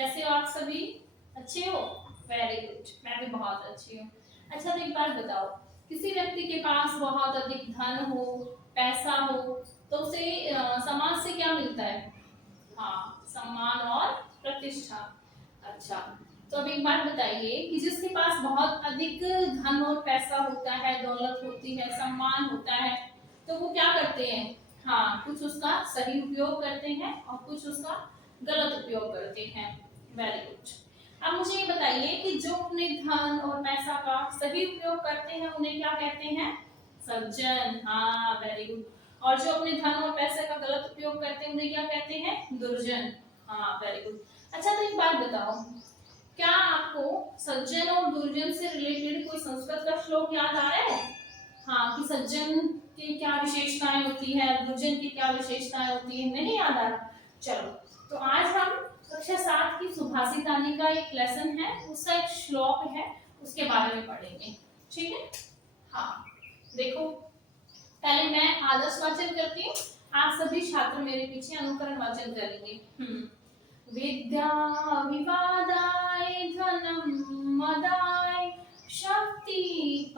कैसे हो आप सभी? अच्छे हो? वेरी गुड, मैं भी बहुत अच्छी हूँ। अच्छा, तो एक बात बताओ, किसी व्यक्ति के पास बहुत अधिक धन हो, पैसा हो, तो उसे समाज से क्या मिलता है? हाँ, सम्मान और प्रतिष्ठा। अच्छा, तो अब एक बात बताइए कि जिसके पास बहुत अधिक धन और पैसा होता है, दौलत होती है, सम्मान होता है, तो वो क्या करते हैं? हाँ, कुछ उसका सही उपयोग करते हैं और कुछ उसका गलत उपयोग करते हैं। Very good. अब मुझे ये बताइए कि जो अपने धन और पैसा का सही उपयोग करते हैं उन्हें क्या कहते हैं? सज्जन। हाँ, वेरी गुड। और जो अपने धन और पैसे का गलत उपयोग करते हैं उन्हें क्या कहते हैं? दुर्जन। हाँ, वेरी गुड। अच्छा, तो एक बात बताओ, क्या आपको सज्जन और दुर्जन से रिलेटेड कोई संस्कृत का श्लोक याद आ रहा है? हाँ, कि सज्जन की क्या विशेषताएं होती है, दुर्जन की क्या विशेषताएं होती है, नहीं याद आ रहा? चलो, तो आज हम कक्षा 7 की सुभाषितानी का एक लेसन है, उसका एक श्लोक है, उसके बारे में पढ़ेंगे। ठीक है? हाँ, देखो, पहले मैं आदर्श वाचन करती हूँ, आप सभी छात्र मेरे पीछे अनुकरण वाचन करेंगे। विद्या विवादाय धनम मदाय शक्ति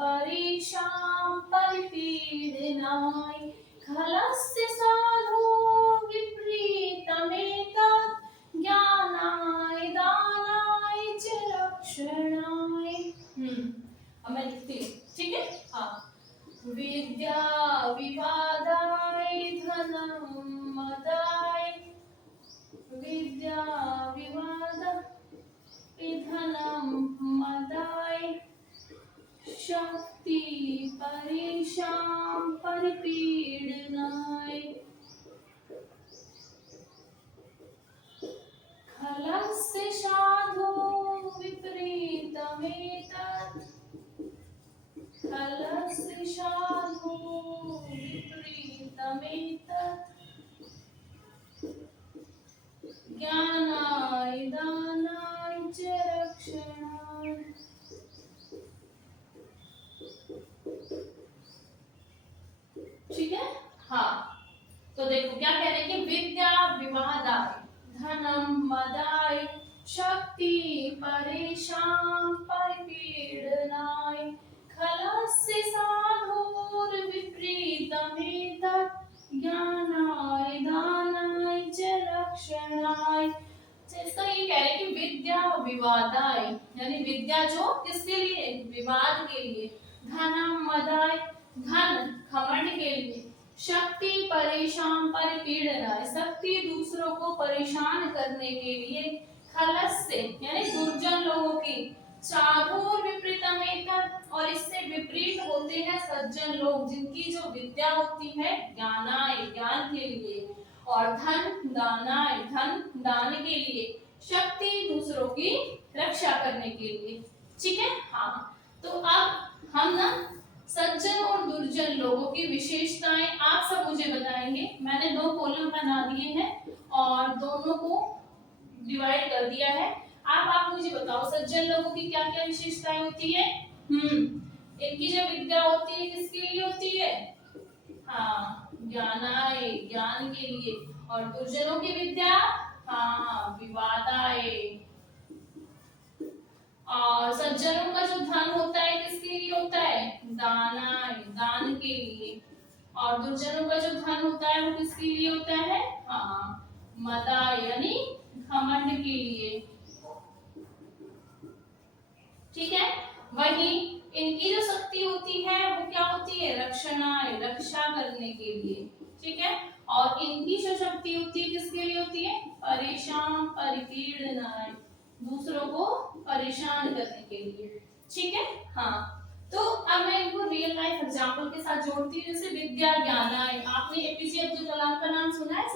परेशान परिपीडनाय खलस्य साधु विपरीतमेतत् ज्ञानाय दानाय च रक्षणाय। अब मैं लिखती हूँ, ठीक है? हाँ, विद्या विवादाय धनम मदाय विद्या विवाद धनम मदाय शक्ति परेशान परिपीडनाय खलस्य साधु विपरीतमेतत् खलस्य साधु विपरीतमेतत् ज्ञानाय दानाय च रक्षणाय। ठीक है? हाँ, तो देखो क्या कह रहे हैं कि विद्या विवादाय धनम मदाय शक्ति परेशान परिपीडनाय खलस्य साधुर विपरीतमेतत् ज्ञानाय दानाय च रक्षणाय। इसका ये कह रहे हैं कि विद्या विवादाय, यानी विद्या जो किसके लिए? विवाद के लिए। धनम मदाय, धन घमंड के लिए। शक्ति परेशान परिपीडनाय, शक्ति दूसरों को परेशान करने के लिए। खलस्य यानी दुर्जन लोगों की। साधु विपरीतमेतत्, और इससे विपरीत होते हैं सज्जन लोग, जिनकी जो विद्या होती है ज्ञानाय, ज्ञान के लिए, और धन दानाय, धन दान के लिए, शक्ति दूसरों की रक्षा करने के लिए। ठीक है? हाँ, तो अब हम ना सज्जन और दुर्जन लोगों की विशेषताएं आप सब मुझे बताएंगे। मैंने 2 कॉलम बना दिए हैं और दोनों को डिवाइड कर दिया है। आप मुझे बताओ, सज्जन लोगों की क्या क्या विशेषताएं होती है? इनकी जो विद्या होती है किसके लिए होती है? हाँ, ज्ञानाय, ज्ञान के लिए। और दुर्जनों की विद्या? हाँ, विवादाय। और सज्जनों का जो धन होता है किसके लिए होता है? दानाय, दान के लिए। और दुर्जनों का जो धन होता है वो किसके लिए होता है? हाँ, मदाय यानी घमंड के लिए। ठीक है? वही इनकी जो शक्ति होती है वो क्या होती है? रक्षणाय, रक्षा करने के लिए। ठीक है? और इनकी जो शक्ति होती है किसके लिए होती है? परेशान परिपीडनाय, दूसरों को परेशान करने के लिए। ठीक है? हाँ, तो अब मैं इनको रियल लाइफ एग्जांपल के साथ जोड़ती हूँ। जैसे विद्या ज्ञानाय, आपने एपीजे अब्दुल कलाम का नाम सुना है?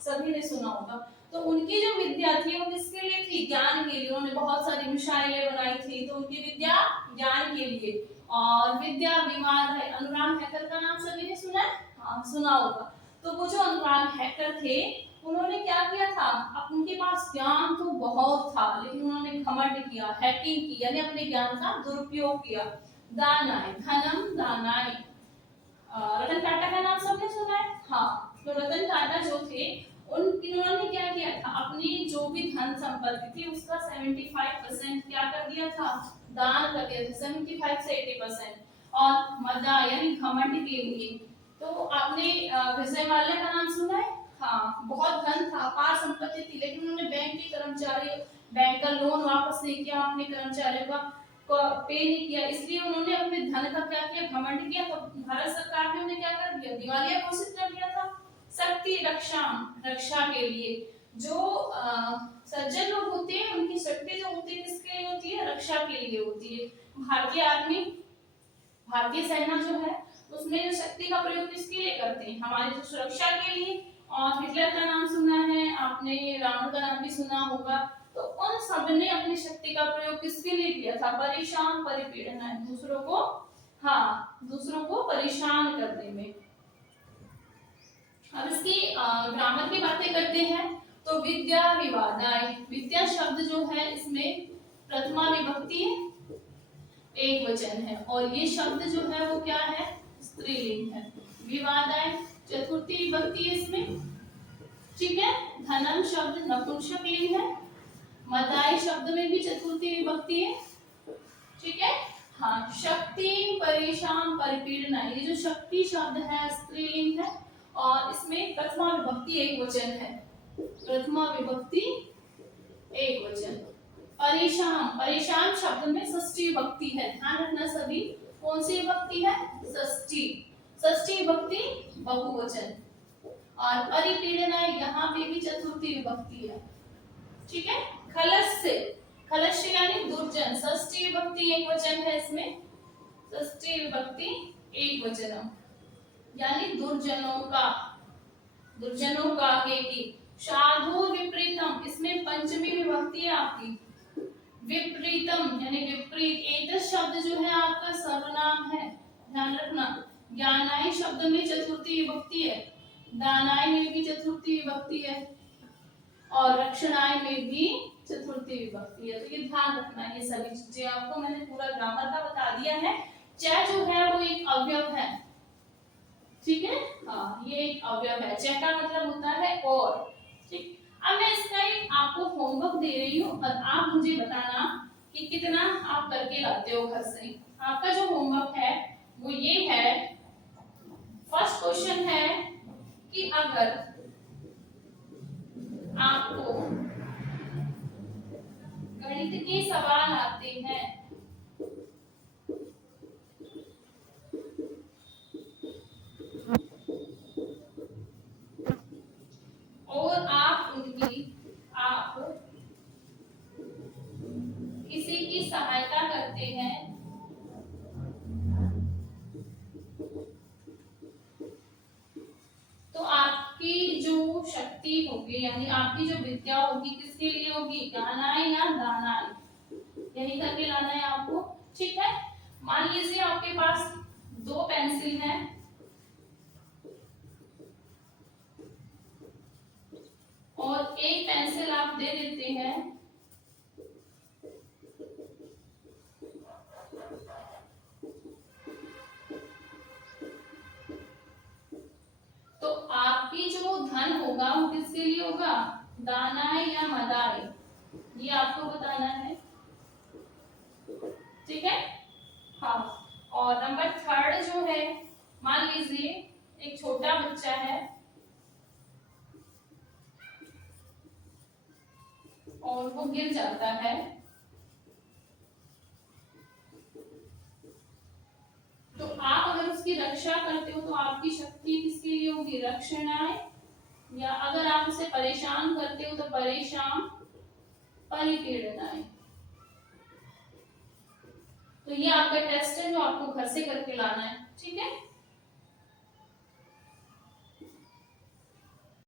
सभी ने सुना होगा। तो उनकी जो विद्या थी वो किसके लिए थी? ज्ञान के लिए। उन्होंने बहुत सारी मिसाइलें बनाई थी, तो उनकी विद्या ज्ञान के लिए। और विद्या विवाद है, अनुराग हैकर का नाम सभी ने सुना है? हाँ, सुना होगा। तो वो जो अनुराग हैकर थे, उन्होंने क्या किया था? उनके पास ज्ञान तो बहुत था, लेकिन उन्होंने घमंड किया, हैकिंग की, यानी अपने ज्ञान का दुरुपयोग किया। दानाय, धनम दानाय। रतन टाटा का नाम सबने सुना है? हाँ, तो रतन टाटा जो थे इन्होंने क्या किया था, अपनी जो भी धन संपत्ति थी उसका 75% क्या कर दिया था, दान कर दिया था, 75 से 80%। और मदा यानी घमंड के लिए, तो आपने विजय माल्या का नाम सुना है? हाँ, बहुत धन था, अपार संपत्ति थी, लेकिन उन्होंने बैंक का लोन वापस नहीं किया, अपने कर्मचारियों का पे नहीं किया, इसलिए उन्होंने अपने धन का क्या किया, घमंड किया। तो भारत सरकार ने उन्हें क्या कर दिया, दिवालिया घोषित कर दिया था। शक्ति रक्षा के लिए जो सज्जन लोग होते हैं, उनकी शक्ति जो होती है किसके लिए होती है, रक्षा के लिए होती है। भारतीय आर्मी, भारतीय सेना जो है उसमें जो शक्ति का प्रयोग किसके लिए करते हैं, हमारी जो सुरक्षा के लिए। और हिटलर का नाम सुना है आपने, रावण का नाम भी सुना होगा। तो उन सब ने अपनी शक्ति का प्रयोग किसके लिए किया था, परेशान परिपीड़न, दूसरों को, हाँ, दूसरों को परेशान करने में। अब इसकी ग्रामर की बातें करते हैं। तो विद्या विवादाय, विद्या शब्द जो है इसमें प्रथमा विभक्ति एक वचन है, और ये शब्द जो है वो क्या है, स्त्रीलिंग है। विवादाय चतुर्थी विभक्ति है इसमें, ठीक है। धनम शब्द नपुंसकलिंग है। मदाई शब्द में भी चतुर्थी विभक्ति है, ठीक है। हाँ, शक्ति परेशान परिपीड़ना, ये जो शक्ति शब्द है स्त्रीलिंग है, और इसमें प्रथमा विभक्ति एक वचन है, प्रथमा विभक्ति एक वचन। परेशान शब्द में षष्ठी विभक्ति है, ध्यान रखना सभी, कौन सी विभक्ति है, षष्ठी विभक्ति बहुवचन। और परिपीड़ना यहाँ पे भी चतुर्थी विभक्ति है, ठीक है। खलस्य यानी दुर्जन, षष्ठी विभक्ति एक वचन है इसमें, षष्ठी विभक्ति एक वचन यानी दुर्जनों का की। साधु विपरीतम, इसमें पंचमी विभक्ति है आपकी, विपरीतम यानी विपरीत। एतत् शब्द जो है आपका सर्वनाम है, ध्यान रखना। ज्ञानाय शब्द में चतुर्थी विभक्ति है, दानाय में भी चतुर्थी विभक्ति है, और रक्षणाय में भी चतुर्थी विभक्ति है। तो ये ध्यान रखना, ये सभी चीजें आपको मैंने पूरा ग्रामर का बता दिया है। च जो है वो एक अवयव है, ठीक है। हाँ, ये एक अवयव है, च का मतलब होता है और, ठीक। अब मैं इसका एक आपको होमवर्क दे रही हूँ, और आप मुझे बताना कि कितना आप करके लाते हो घर से। आपका जो होमवर्क है वो ये है, फर्स्ट क्वेश्चन है कि अगर आपको गणित के सवाल आते हैं और आप किसी की सहायता करते हैं, तो आपकी जो शक्ति होगी यानी आपकी जो विद्या होगी किसके लिए होगी, ज्ञानाय या दानाय, यही करके लाना है आपको, ठीक है। मान लीजिए आपके पास 2 पेंसिल हैं और एक पेंसिल आप दे देते हैं, तो आपकी जो धन होगा वो किसके लिए होगा, दानाय या मदाय, ये आपको बताना है, ठीक है। हाँ, और नंबर 3 जो है, मान लीजिए एक छोटा बच्चा है और वो गिर जाता है, तो आप अगर उसकी रक्षा करते हो तो आपकी शक्ति किसके लिए होगी, रक्षणाय, या अगर आप उसे परेशान करते हो तो परेशान परिपीड़नाय। तो ये आपका टेस्ट है जो आपको घर से करके लाना है, ठीक है।